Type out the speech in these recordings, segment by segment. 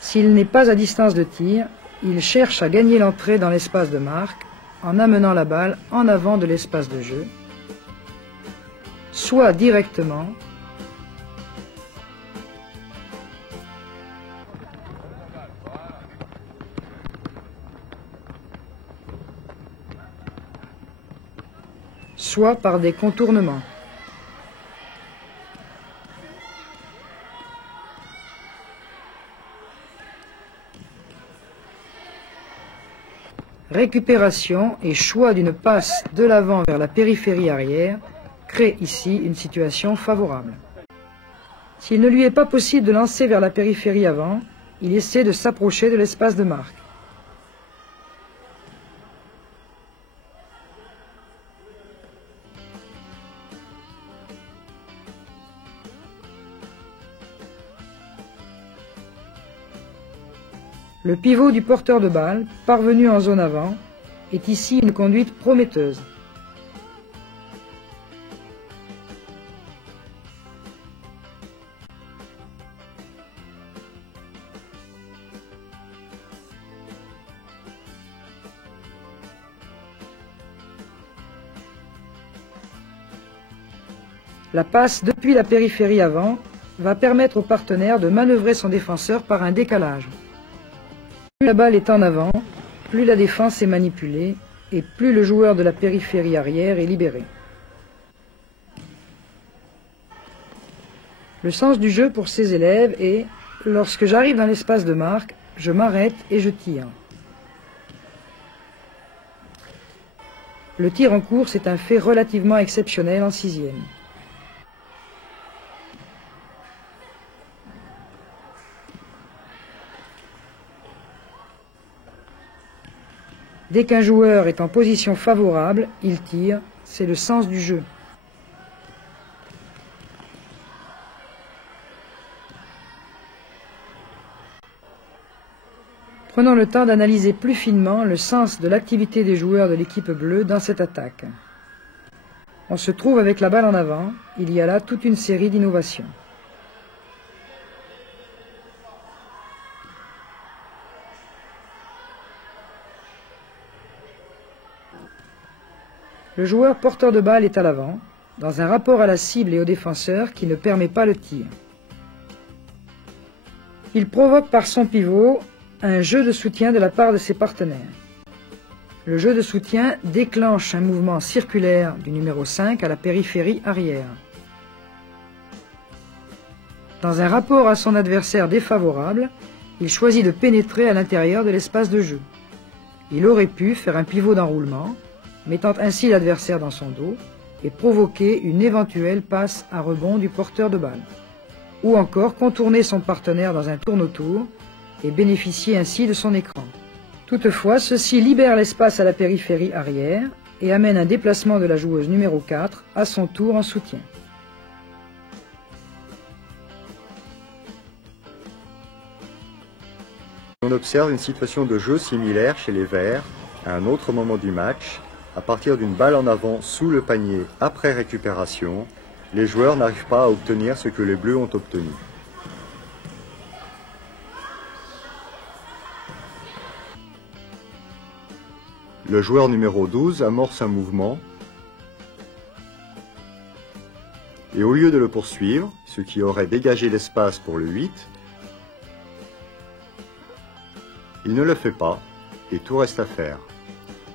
S'il n'est pas à distance de tir, il cherche à gagner l'entrée dans l'espace de marque en amenant la balle en avant de l'espace de jeu, soit directement, soit par des contournements. Récupération et choix d'une passe de l'avant vers la périphérie arrière créent ici une situation favorable. S'il ne lui est pas possible de lancer vers la périphérie avant, il essaie de s'approcher de l'espace de marque. Le pivot du porteur de balle, parvenu en zone avant, est ici une conduite prometteuse. La passe depuis la périphérie avant va permettre au partenaire de manœuvrer son défenseur par un décalage. Plus la balle est en avant, plus la défense est manipulée et plus le joueur de la périphérie arrière est libéré. Le sens du jeu pour ces élèves est « lorsque j'arrive dans l'espace de marque, je m'arrête et je tire ». Le tir en course est un fait relativement exceptionnel en sixième. Dès qu'un joueur est en position favorable, il tire, c'est le sens du jeu. Prenons le temps d'analyser plus finement le sens de l'activité des joueurs de l'équipe bleue dans cette attaque. On se trouve avec la balle en avant, il y a là toute une série d'innovations. Le joueur porteur de balle est à l'avant, dans un rapport à la cible et au défenseur qui ne permet pas le tir. Il provoque par son pivot un jeu de soutien de la part de ses partenaires. Le jeu de soutien déclenche un mouvement circulaire du numéro 5 à la périphérie arrière. Dans un rapport à son adversaire défavorable, il choisit de pénétrer à l'intérieur de l'espace de jeu. Il aurait pu faire un pivot d'enroulement, mettant ainsi l'adversaire dans son dos et provoquer une éventuelle passe à rebond du porteur de balle. Ou encore contourner son partenaire dans un tourne-autour et bénéficier ainsi de son écran. Toutefois, ceci libère l'espace à la périphérie arrière et amène un déplacement de la joueuse numéro 4 à son tour en soutien. On observe une situation de jeu similaire chez les Verts à un autre moment du match. À partir d'une balle en avant sous le panier après récupération, les joueurs n'arrivent pas à obtenir ce que les Bleus ont obtenu. Le joueur numéro 12 amorce un mouvement et au lieu de le poursuivre, ce qui aurait dégagé l'espace pour le 8, il ne le fait pas et tout reste à faire.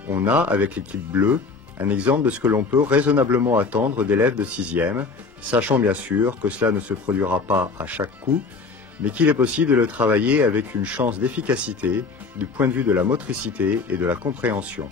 On a, avec l'équipe bleue, un exemple de ce que l'on peut raisonnablement attendre d'élèves de 6e, sachant bien sûr que cela ne se produira pas à chaque coup, mais qu'il est possible de le travailler avec une chance d'efficacité du point de vue de la motricité et de la compréhension.